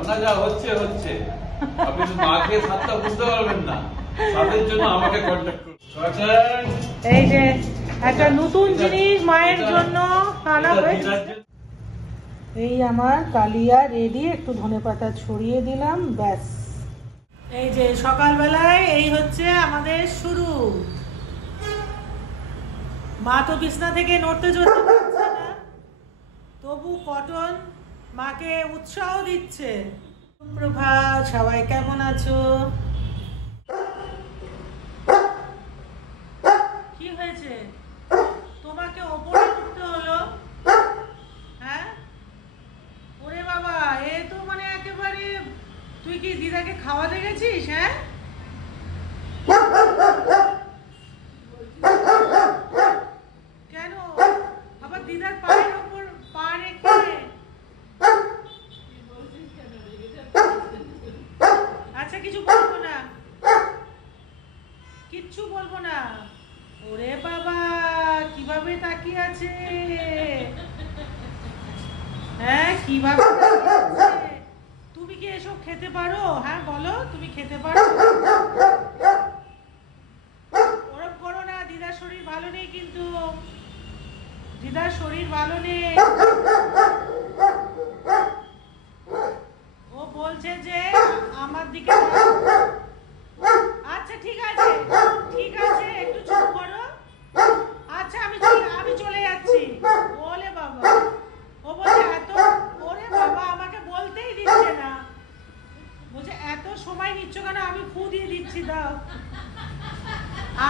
রান্না যা হচ্ছে হচ্ছে, আপনি মাকে সাতটা বুঝতে পারবেন না, তাদের জন্য আমাকে কন্ট্যাক্ট করুন। এই যে একটা নতুন জিনিস মায়ের জন্য আনা হয়েছে। এই আমার কালিয়া রেডি, একটু ধনেপাতা ছড়িয়ে দিলাম, ব্যাস। এই যে সকালবেলায় এই হচ্ছে আমাদের শুরু। মা তো বিছনা থেকে নড়তে চড়তে পারছে না, তবু কটন মাকে উৎসাহ দিচ্ছে। সুপ্রভাত, সবাই কেমন আছো? কি হয়েছে তোমাকে ওপরে উঠতে হলো? হ্যাঁ, ওরে বাবা, এ তো মানে একেবারে, তুই কি দিদাকে খাওয়াতে গেছিস? হ্যাঁ, কেন আবার দিদার পায়ের ওপর পা রেখে? আচ্ছা, কিছু বলবো না, কিচ্ছু বলবো না। ওরে বাবা, কিভাবে তাকিয়ে আছে, হ্যাঁ কিভাবে তাকিয়ে আছে। তুমি কি এসব খেতে পারো? হ্যাঁ বলো, তুমি খেতে পারো? ওরকম করো না, দিদার শরীর ভালো নেই কিন্তু, দিদার শরীর ভালো নেই। ও বলছে যে আমার দিকে। আচ্ছা ঠিক আছে, ঠিক আছে, একটু চুপ করো। আচ্ছা আমি চলে যাচ্ছি। ওলে বাবা, ও বলছে এত, ওরে বাবা আমাকে বলতেই দিচ্ছে না, বলছে এত সময় নিচ্ছ কেন? আমি ফু দিয়ে দিচ্ছি, দাও,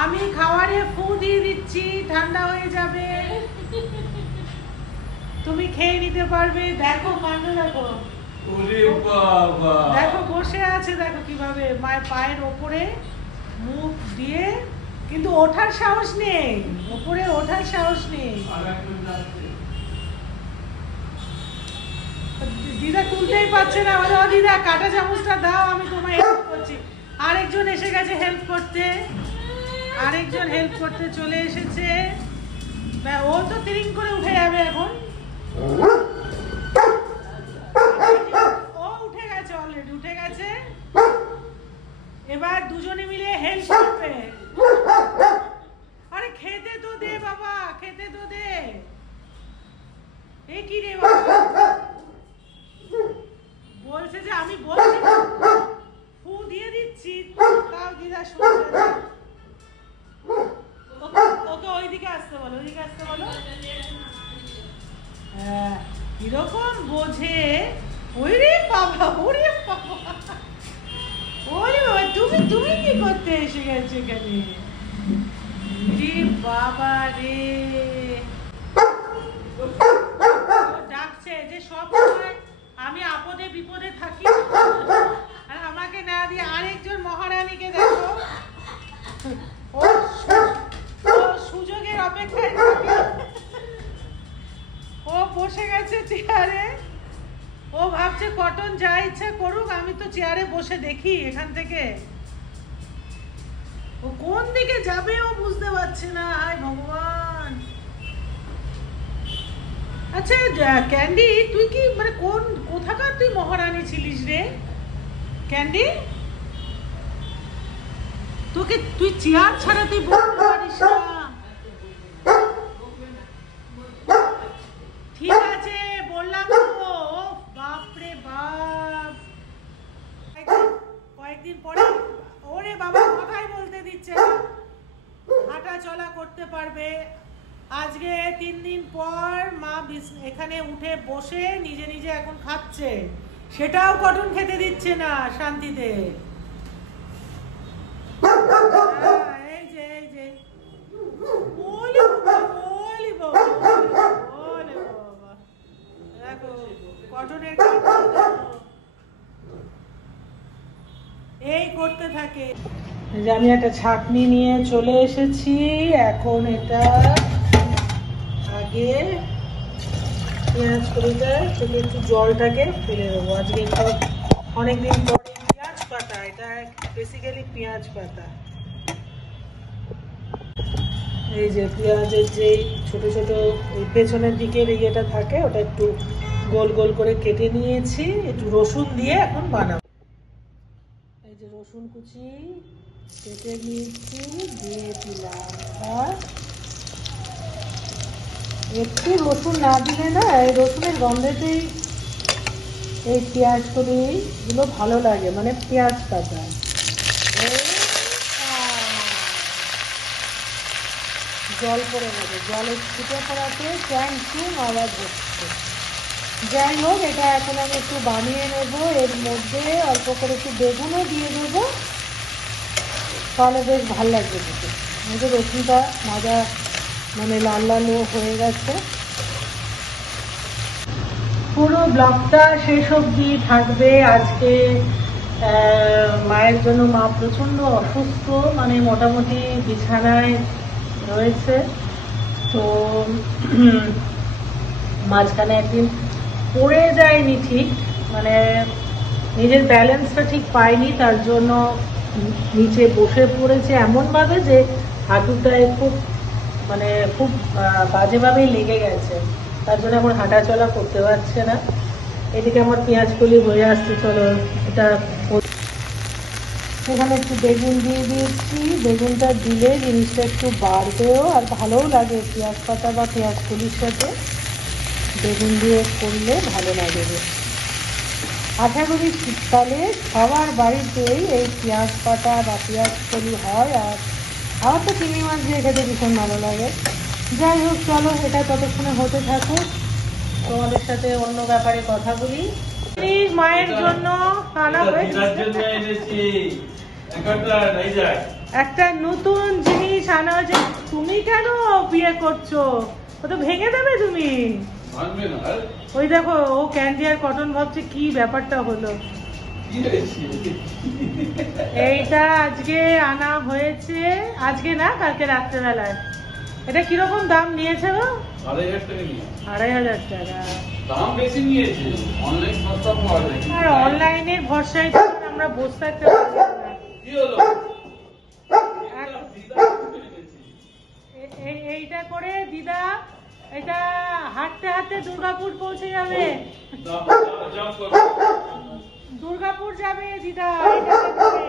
আমি খাবারে ফু দিয়ে দিচ্ছি, ঠান্ডা হয়ে যাবে, তুমি খেয়ে নিতে পারবে। দেখো কাণ্ড, দেখো, দেখো বসে আছে, দেখো কিভাবে মায়ের পায়ের ওপরে মুখ দিয়ে, কিন্তু ওঠার সাহস নেই, ওপরে ওঠার সাহস নেই। দিদা তুলতেই পারছে না, বলে ও দিদা কাঁটা চামচটা দাও, আমি তোমায় হেল্প করছি। আরেকজন এসে গেছে হেল্প করতে, আরেকজন হেল্প করতে চলে এসেছে। ও তো তিরিং করে উঠে যাবে এখন, ও উঠে গেছে, অলরেডি উঠে গেছে। এবার দুজনে মিলে হেল্প করবে। আরে খেতে তো দে বাবা, খেতে তো দে। এ কি রে বাবা, বলছে যে আমি বলছি ফু দিয়ে দিচ্ছি, তাও দিদা শুনছে না। ওকে ওইদিকে আসতে বলো, ওইদিকে আসতে বলো। হ্যাঁ, কিরকম বোঝে। ওরে বাবা, ওরে বাবা, ওরে বাবা, তুমি কি করতে এসে গেছো এখানে? বাবা রে, ডাকছে যে সব সময় আমি আপদে বিপদে থাকি, আর আমাকে না দিয়ে আরেকজন মহারানীকে দেখো, ও সুযোগের অপেক্ষায় থাকে। ও বসে গেছে চেয়ারে, ও ভাবছে কটন যা ইচ্ছা করুক, আমি তো চেয়ারে বসে দেখি এখান থেকে। ও কোন দিকে যাবে ও বুঝতে পারছে না, হায় ভগবান। আচ্ছা ক্যান্ডি, তুই কি মানে কোথাকার তুই মহারানী ছিলিস রে ক্যান্ডি? তোকে তুই চেয়ার ছাড়া তুই বলতে পারিস না। ঠিক আছে বললাম তো, বাপরে বাপ, কয়েকদিন পরে ওরে বাবা কথাই বলতে দিচ্ছে না, হাঁটা চলা করতে পারবে। আজকে 3 দিন পর মা এখানে উঠে বসে নিজে নিজে এখন খাচ্ছে, সেটাও কটন খেতে দিচ্ছে না শান্তিতে। এই যে এই যে, ওলে বাবা, ওলে বাবা, ওলে বাবা, দেখো কটনের এই করতে থাকে। যে আমি একটা ছাঁকনি নিয়ে চলে এসেছি, এখন এটা আগে পেঁয়াজ কলিটা থেকে একটু জলটাকে ফেলে দেবো। আজকে অনেকদিন পরে পেঁয়াজ পাতা, এটা বেসিক্যালি পেঁয়াজ পাতা। এই যে পেঁয়াজের যে ছোট ছোট পেছনের দিকের ইয়েটা থাকে, ওটা একটু গোল গোল করে কেটে নিয়েছি, একটু রসুন দিয়ে এখন বানাবো। এই যে রসুন কুচি কেটে নিয়েছি, দিয়ে দিলাম। আর একটু রসুন না দিলে না, এই রসুনের গন্ধেতেই এই পেঁয়াজ কলি গুলো ভালো লাগে, মানে পেঁয়াজ কাটা। জল পড়ে গেছে, জলের ছিটে পড়াতে চ্যাং চুং আওয়াজ হচ্ছে। যাই হোক, এটা এখন আমি একটু বানিয়ে নেব। এর মধ্যে অল্প করে একটু বেগুনও দিয়ে দেবো, তাহলে বেশ ভালো লাগবে খেতে। আমাদের রসুনটা মজা, মানে লাল লালও হয়ে গেছে। পুরো ব্লগটা শেষ অবধি থাকবে। আজকে মায়ের জন্য, মা প্রচণ্ড অসুস্থ, মানে মোটামুটি বিছানায় রয়েছে। তো মাঝখানে একদিন পড়ে যায়নি ঠিক, মানে নিজের ব্যালেন্সটা ঠিক পায়নি, তার জন্য নিচে বসে পড়েছে এমনভাবে যে হাঁটুটায় খুব, মানে খুব বাজেভাবেই লেগে গেছে। তার জন্য এখন হাঁটা চলা করতে পারছে না। এদিকে আমার পেঁয়াজ কলি হয়ে আসছে। চলো, এটা এখানে একটু বেগুন দিয়ে দিয়েছি। বেগুনটা দিলে জিনিসটা একটু বাড়বেও আর ভালোও লাগে। পেঁয়াজ পাতা বা পেঁয়াজ কলির সাথে বেগুন দিয়ে করলে ভালো লাগে। আশা করি শীতকালে সবার বাড়িতেই এই পেঁয়াজ পাতা বা পেঁয়াজ কলি হয়। আর আমার তো চিংড়ি মাছ দিয়ে খেতে ভীষণ ভালো লাগে। যাই হোক, চলো এটা ততক্ষণে হতে থাকুক, তোমাদের সাথে অন্য ব্যাপারে কথা বলি। মায়ের জন্য আনা হয়েছে একটা নতুন জিনিস আনা হয়েছে। তুমি কেন বিয়ে করছো? ও তো ভেঙে দেবে তুমি। ওই দেখো, ও ক্যান্ডি আর কটন ভাবছে কি ব্যাপারটা হলো। এইটা আজকে আনা হয়েছে, আজকে না কালকে রাত্রেবেলায়। এটা কিরকম দাম নিয়েছে গো? 2500 টাকা। দাম বেশি নিয়েছে, অনলাইন সস্তা পাওয়া যায়। আর অনলাইনের ভরসায় তো আমরা বসে থাকতে পারি না। কি হলো? এইটা করে দিদা, এটা হাঁটতে হাঁটতে দুর্গাপুর পৌঁছে যাবে। দুর্গাপুর যাবে দিদা এটা করে।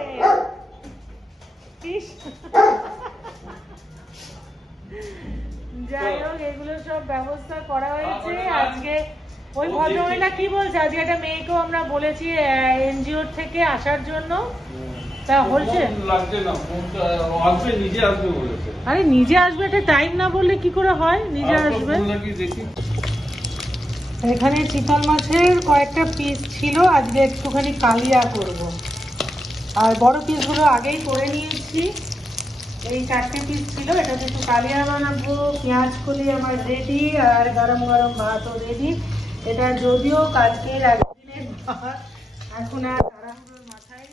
যাই হোক, এগুলো সব ব্যবস্থা করা হয়েছে। আজকে ওই ভদ্রমহিলা কি বলছে, আজকে একটা মেয়েকেও আমরা বলেছি এনজিওর থেকে আসার জন্য। তা হচ্ছে আরে নিজে আসবে, একটা টাইম না বললে কি করে হয়? নিজে আসবে। এখানে চিতল মাছের কয়েকটা পিস ছিল, আজকে একটুখানি কালিয়া করব। আর বড় পিসগুলো আগেই করে নিয়েছি। এই 4টে পিস ছিল, এটাতে একটু কালিয়া বানাবো। পেঁয়াজ কলি আমার রেডি, আর গরম গরম ভাতও রেডি। এটা যদিও কালকের একদিনের ভাত, এখন আর তাড়াহুড়োর মাথায়,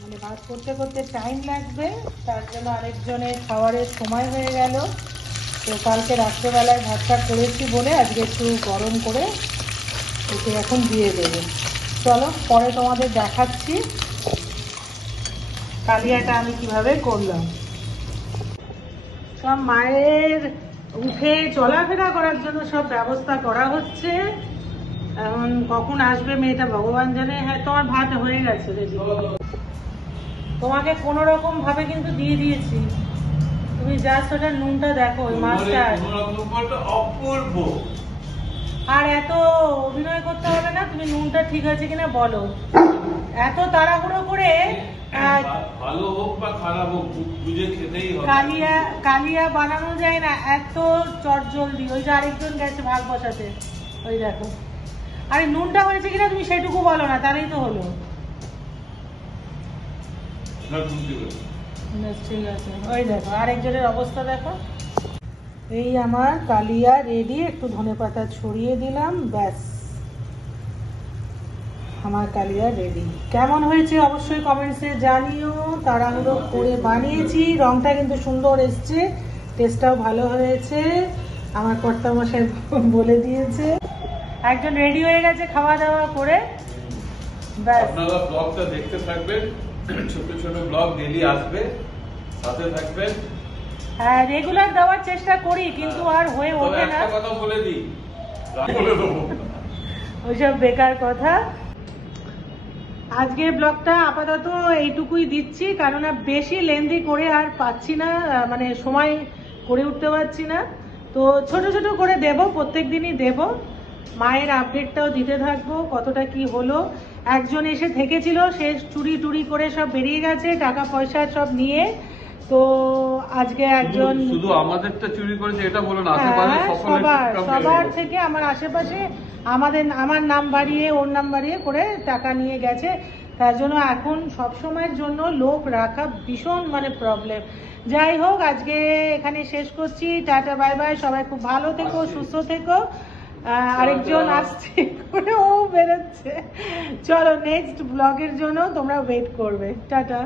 মানে ভাত করতে করতে টাইম লাগবে, তার জন্য আরেকজনের খাওয়ারের সময় হয়ে গেল। তো কালকে রাত্রেবেলায় ভাতটা করেছি বলে আজকে একটু গরম করে ওকে এখন দিয়ে দেবো। চলো পরে তোমাদের দেখাচ্ছি কালিয়াটা আমি কিভাবে করলাম। সব মায়ের উঠে চলাফেরা করার জন্য সব ব্যবস্থা করা হচ্ছে। এখন কখন আসবে মেয়েটা ভগবান জানে। হ্যাঁ, তোমার ভাত হয়ে গেছে রেডি। তোমাকে কোন রকম ভাবে কিন্তু দিয়ে দিয়েছি, তুমি জাস্ট ওটা নুনটা দেখো। ওই মাছটা অপূর্ব। আর এত অভিনয় করতে হবে না, তুমি নুনটা ঠিক আছে কিনা বলো। এত তাড়াহুড়ো করে ভালো হোক বা খারাপ হোক বুঝে খেতেই হবে। কালিয়া বানানো যায় না এত চটজলদি। ওই যে আরেকজন গেছে ভাগ বসাতে, ওই দেখো। আরে নুনটা হয়েছে কিনা তুমি সেটুকু বলো না, তাহলেই তো হলো। ঠিক আছে, ওই দেখো আরেকজনের অবস্থা দেখো। এই আমার কালিয়া রেডি। একটু ধনেপাতা ছড়িয়ে দিলাম, ব্যাস আমার কালিয়া রেডি। কেমন হয়েছে অবশ্যই কমেন্টসে জানিও। তাড়াহুড়ো করে বানিয়েছি, রংটা কিন্তু সুন্দর এসছে, টেস্টটাও ভালো হয়েছে, আমার কর্তামশাই বলে দিয়েছে। একজন রেডি হয়ে গেছে খাওয়া দাওয়া করে। আপনারা ব্লগটা দেখতে থাকবেন, ছোট ছোট ব্লগ ডেইলি আসবে, সাথে থাকবেন। হ্যাঁ, রেগুলার দেওয়ার চেষ্টা করি, কিন্তু আর হয়ে ওঠে না। একটা কথা বলে দিই, বলে দেবো। ওইসব বেকার কথা। আজকের ব্লগটা আপাতত এইটুকুই দিচ্ছি, কারণ বেশি লেন্দি করে আর পাচ্ছি না, মানে সময় করে উঠতে পারছি না। তো ছোট ছোট করে দেব, প্রত্যেক দিনই দেব। মায়ের আপডেটটাও দিতে থাকবো, কতটা কি হলো। একজন এসে থেকেছিল, সে চুরি টুরি করে সব বেরিয়ে গেছে, টাকা পয়সা সব নিয়ে। তো আজকে একজন শুধু আমাদেরটা চুরি করেছে এটা বলে না, হ্যাঁ, আশেপাশে সবার থেকে আমার আশেপাশে আমার নাম বাড়িয়ে ওর নাম বাড়িয়ে করে টাকা নিয়ে গেছে। তার জন্য এখন সব সময়ের জন্য লোক রাখা ভীষণ মানে প্রবলেম। যাই হোক, আজকে এখানে শেষ করছি। টাটা বাই বাই, সবাই খুব ভালো থেকো, সুস্থ থেকো। আরেকজন আসছে করে ও বেরোচ্ছে। চলো নেক্সট ব্লগের জন্য তোমরা ওয়েট করবে। টাটা।